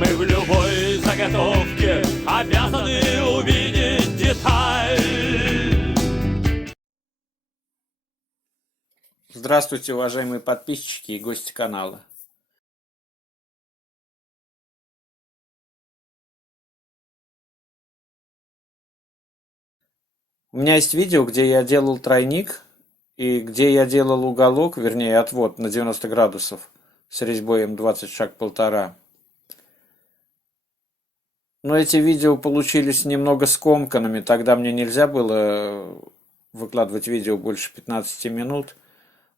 Мы в любой заготовке обязаны увидеть деталь. Здравствуйте, уважаемые подписчики и гости канала. У меня есть видео, где я делал тройник и где я делал уголок, вернее отвод на 90 градусов с резьбой М20 шаг 1,5. Но эти видео получились немного скомканными, тогда мне нельзя было выкладывать видео больше 15 минут,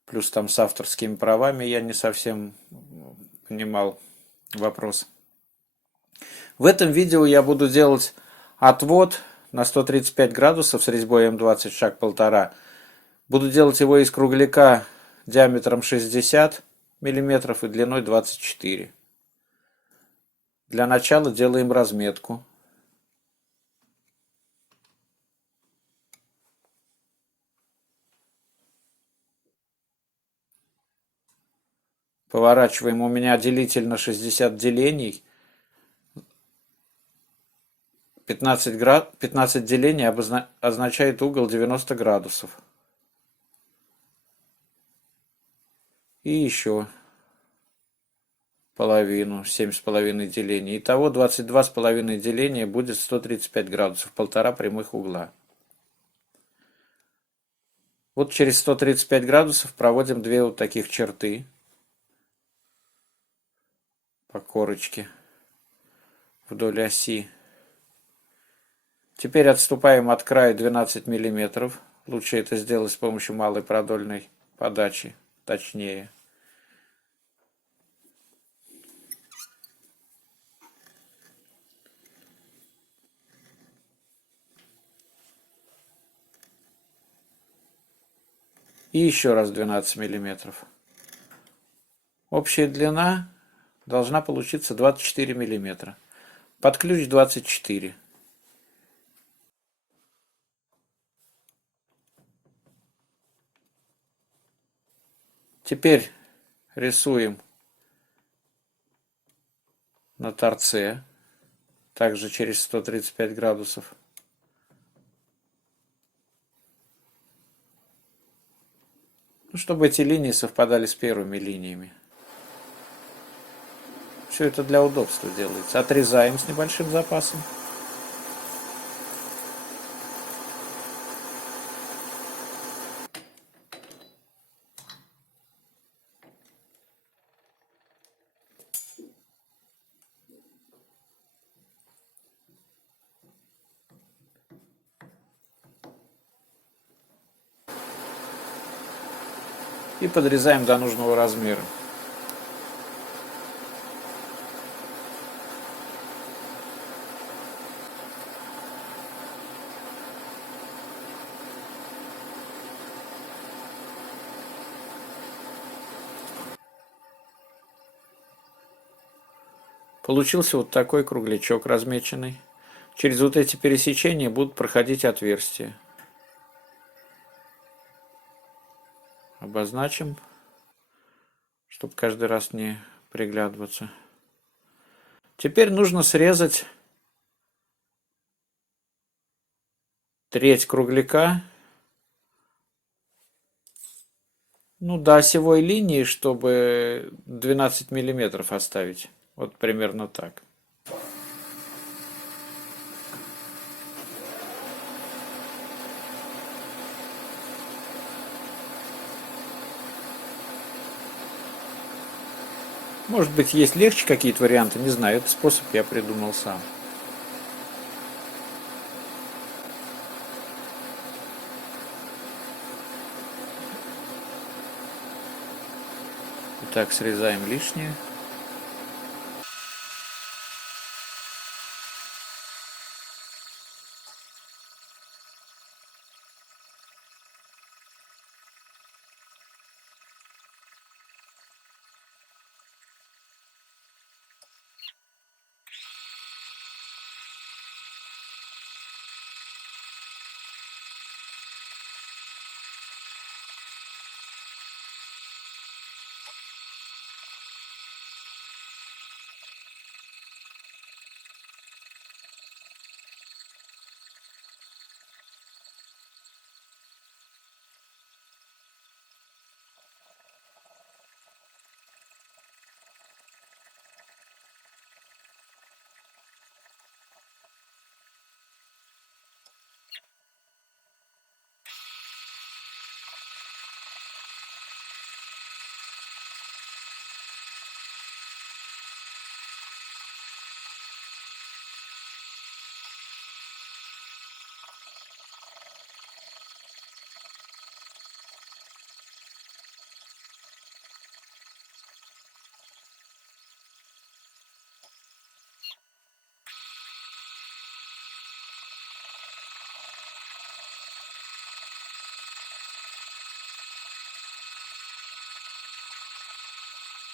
плюс там с авторскими правами я не совсем понимал вопрос. В этом видео я буду делать отвод на 135 градусов с резьбой М20 шаг 1,5. Буду делать его из кругляка диаметром 60 мм и длиной 24. Для начала делаем разметку. Поворачиваем, у меня делитель на 60 делений. 15 делений означает угол 90 градусов. И еще половину, 7,5 делений. Итого 22,5 деления будет 135 градусов, 1,5 прямых угла. Вот через 135 градусов проводим две вот таких черты по корочке вдоль оси. Теперь отступаем от края 12 мм. Лучше это сделать с помощью малой продольной подачи, точнее. И еще раз 12 мм. Общая длина должна получиться 24 мм. Под ключ 24. Теперь рисуем на торце, также через 135 градусов. Ну, чтобы эти линии совпадали с первыми линиями. Все это для удобства делается. Отрезаем с небольшим запасом. И подрезаем до нужного размера. Получился вот такой круглячок размеченный. Через вот эти пересечения будут проходить отверстия. Обозначим, чтобы каждый раз не приглядываться. Теперь нужно срезать треть кругляка, ну, до осевой линии, чтобы 12 миллиметров оставить. Вот примерно так. Может быть, есть легче какие-то варианты, не знаю. Этот способ я придумал сам. Итак, срезаем лишнее.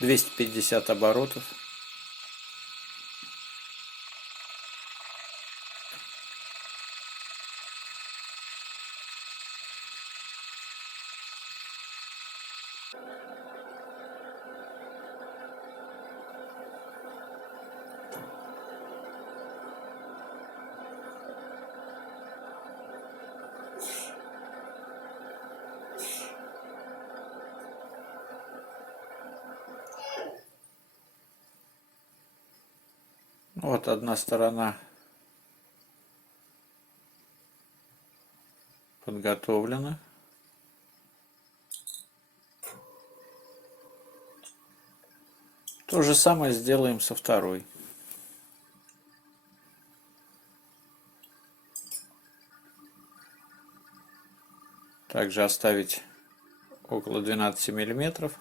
250 оборотов. Вот одна сторона подготовлена. То же самое сделаем со второй. Также оставить около 12 миллиметров.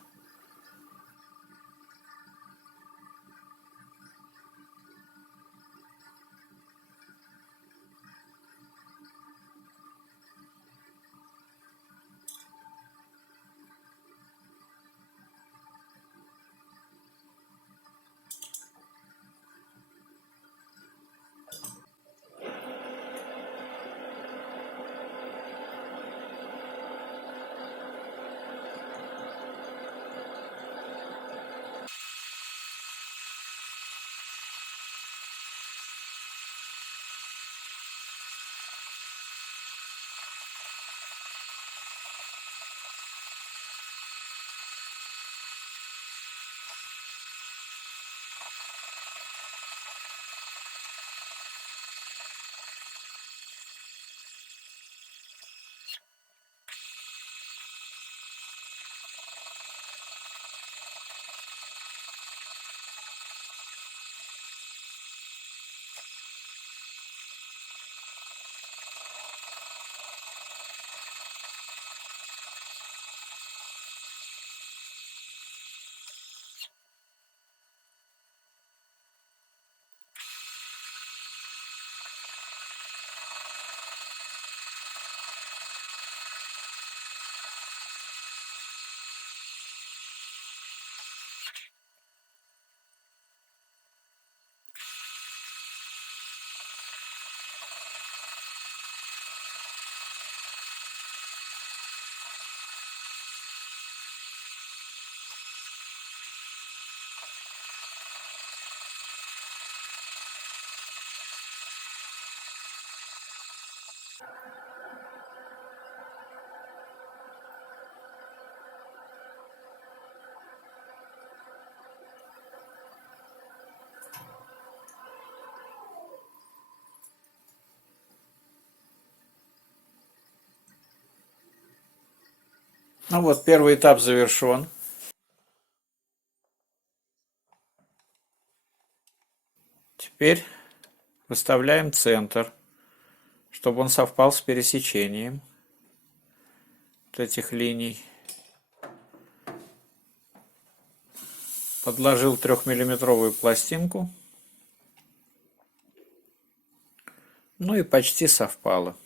Ну вот, первый этап завершен. Теперь выставляем центр, чтобы он совпал с пересечением вот этих линий. Подложил 3-миллиметровую пластинку. Ну и почти совпало.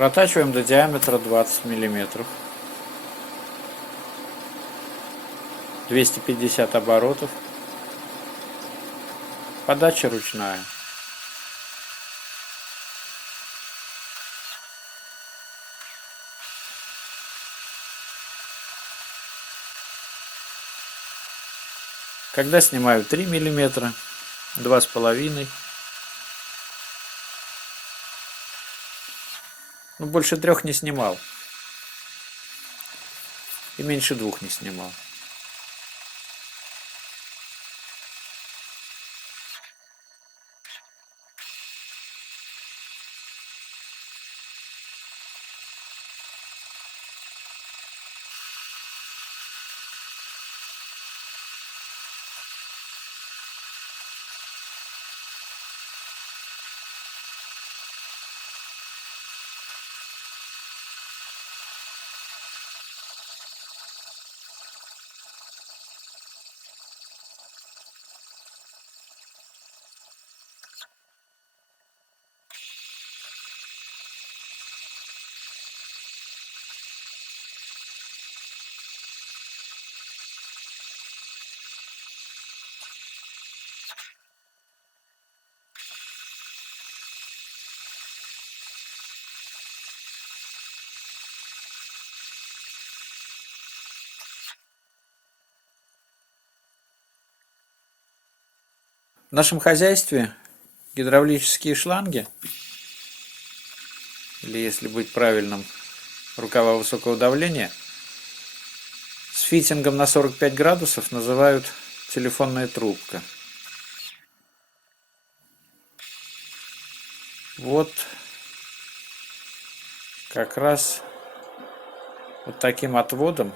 Протачиваем до диаметра 20 миллиметров. 250 оборотов. Подача ручная. Когда снимаю 3 миллиметра, 2,5. Ну, больше 3 не снимал. И меньше 2 не снимал. В нашем хозяйстве гидравлические шланги, или если быть правильным, рукава высокого давления, с фитингом на 45 градусов называют телефонная трубка. Вот как раз вот таким отводом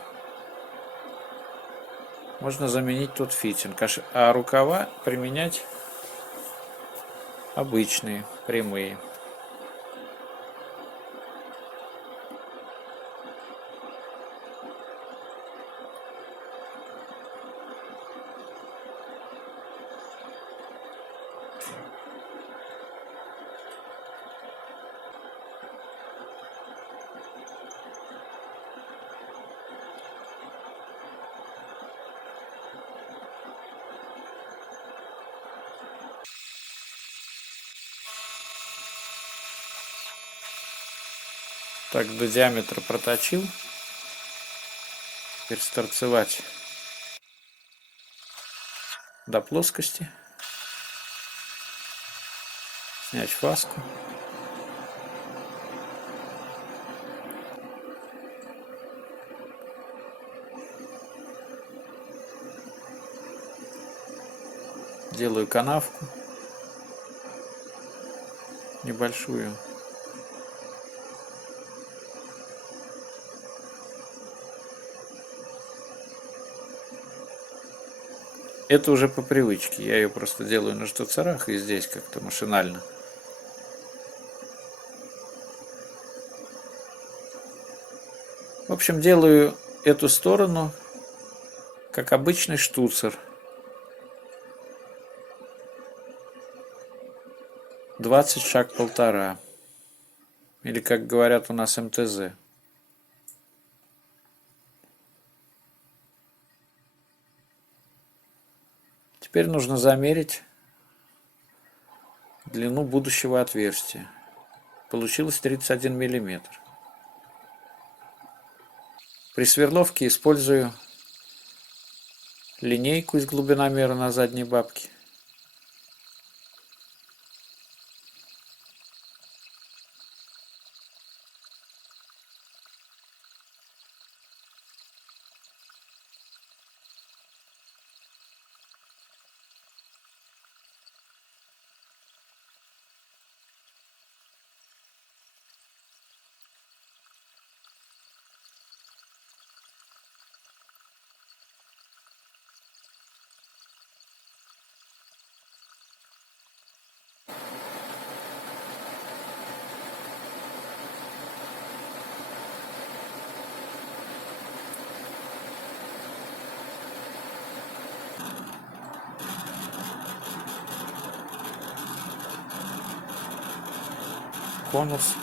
можно заменить тот фитинг, а рукава применять обычные, прямые. Так, до диаметра проточил. Теперь сторцевать до плоскости. Снять фаску. Делаю канавку небольшую. Это уже по привычке. Я ее просто делаю на штуцерах и здесь как-то машинально. В общем, делаю эту сторону как обычный штуцер. 20 шаг 1,5. Или, как говорят у нас, МТЗ. Теперь нужно замерить длину будущего отверстия. Получилось 31 миллиметр. При сверловке использую линейку из глубиномера на задней бабке. Конус.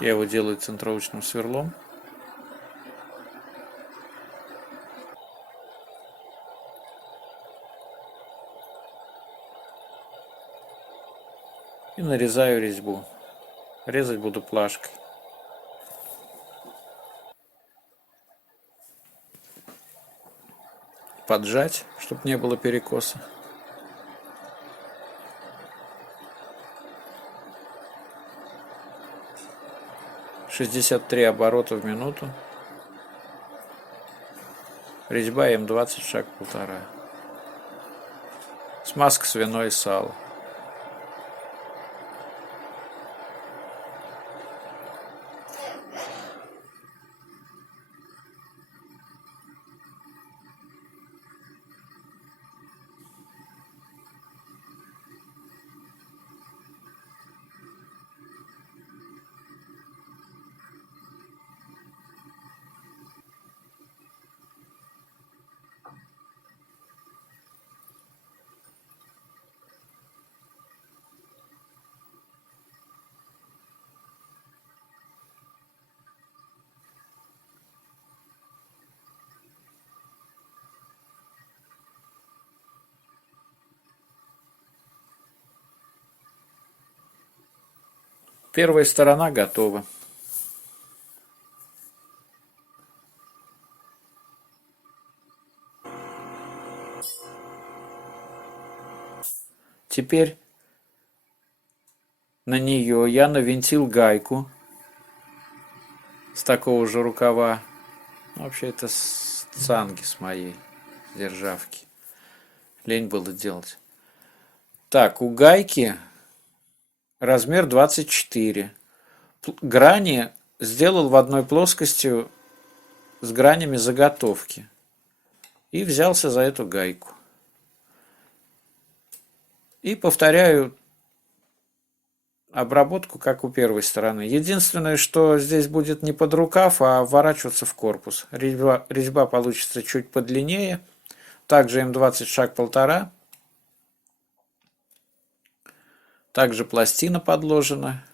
Я его делаю центровочным сверлом. И нарезаю резьбу. Резать буду плашкой. Поджать, чтобы не было перекоса. Шестьдесят 63 оборота в минуту. Резьба М20 шаг 1,5. Смазка свиное и сало. Первая сторона готова. Теперь на нее я навинтил гайку с такого же рукава. Вообще это с цанги с моей державки. Лень было делать. Так, у гайки размер 24. Грани сделал в одной плоскости с гранями заготовки. И взялся за эту гайку. И повторяю обработку, как у первой стороны. Единственное, что здесь будет не под рукав, а вворачиваться в корпус. Резьба получится чуть подлиннее. Также М20 шаг 1,5. Также пластина подложена.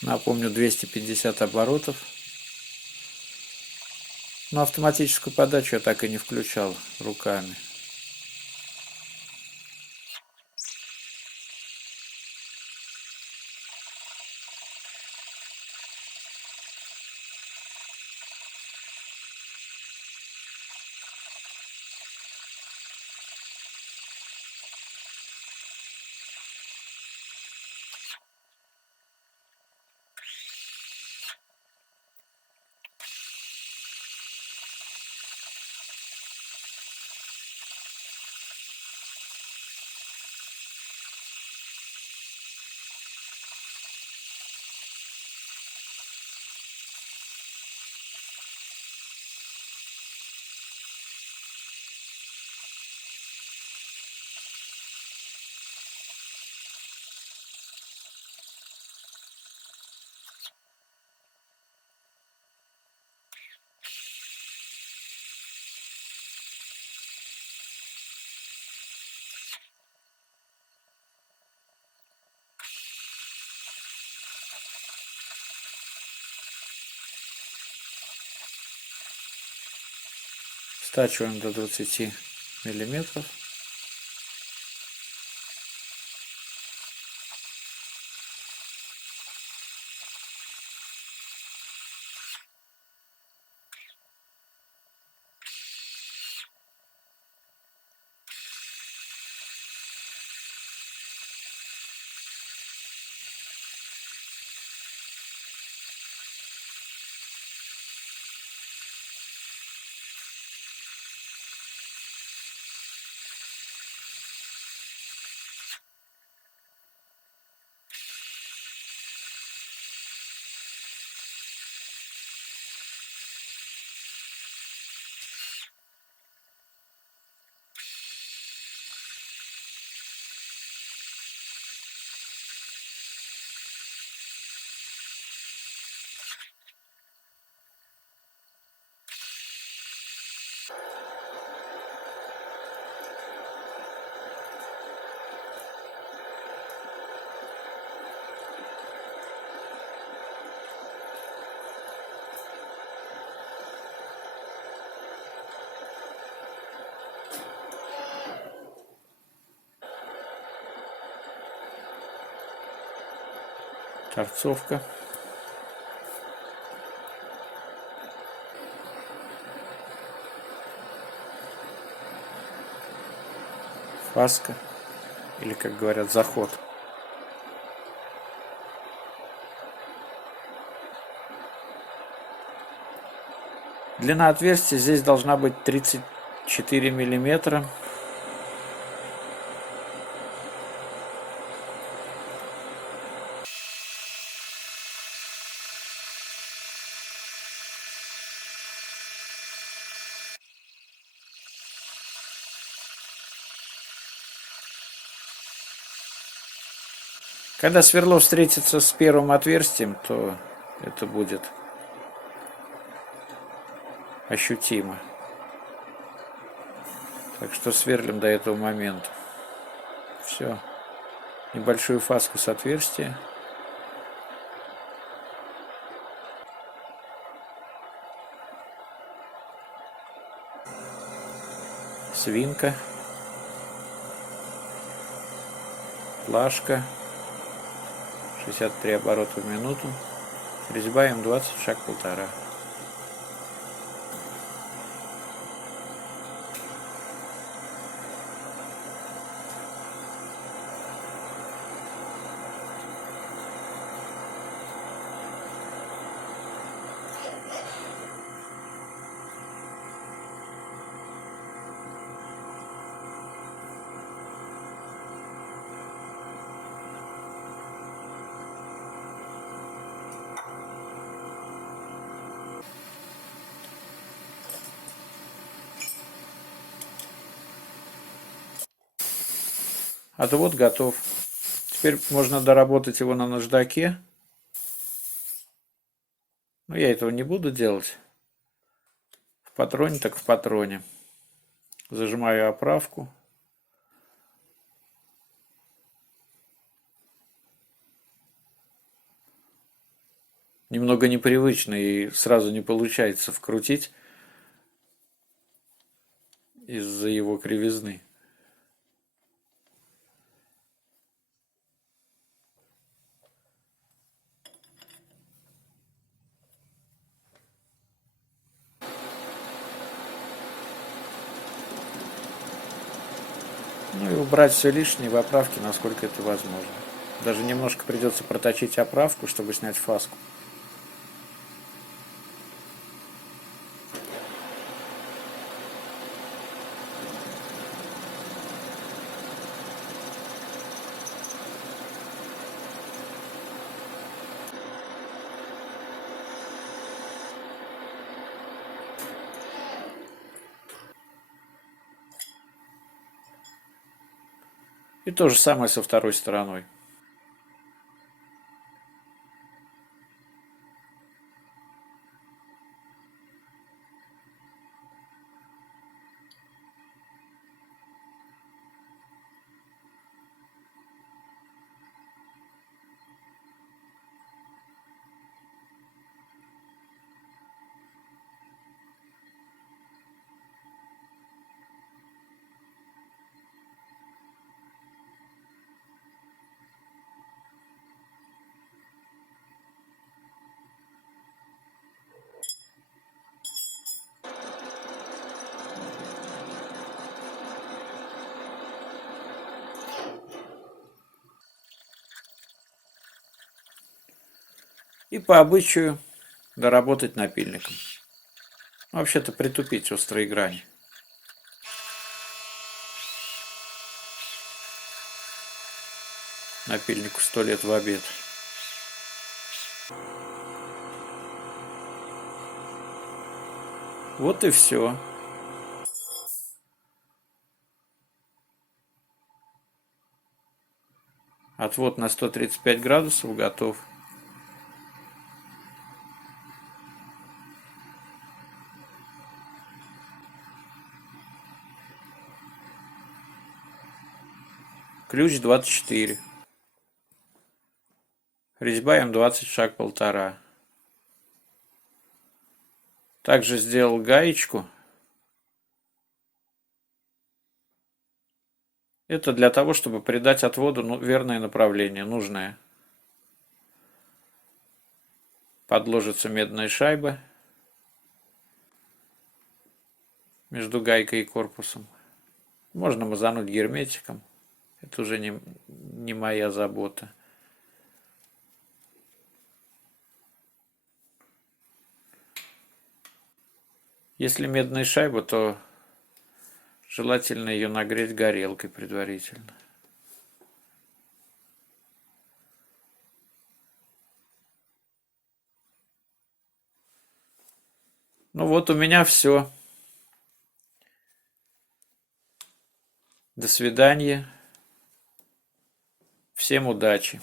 Напомню, 250 оборотов. Но автоматическую подачу я так и не включал руками. Стачиваем до 20 миллиметров. Торцовка. Фаска. Или, как говорят, заход. Длина отверстия здесь должна быть 34 миллиметра. Когда сверло встретится с первым отверстием, то это будет ощутимо. Так что сверлим до этого момента. Все. Небольшую фаску с отверстия. Свинка. Плашка. 63 оборота в минуту. Резьба М20, шаг 1,5. Отвод готов. Теперь можно доработать его на наждаке. Но я этого не буду делать. В патроне так в патроне. Зажимаю оправку. Немного непривычно и сразу не получается вкрутить из-за его кривизны. Ну и убрать все лишнее в оправке, насколько это возможно. Даже немножко придется проточить оправку, чтобы снять фаску. И то же самое со второй стороной. И по обычаю доработать напильником. Вообще-то притупить острые грани. Напильнику 100 лет в обед. Вот и все. Отвод на 135 градусов готов. Ключ 24. Резьба М20, шаг 1,5. Также сделал гаечку. Это для того, чтобы придать отводу верное направление, нужное. Подложится медная шайба между гайкой и корпусом. Можно мазануть герметиком. Это уже не моя забота. Если медная шайба, то желательно ее нагреть горелкой предварительно. Ну вот у меня все. До свидания. Всем удачи.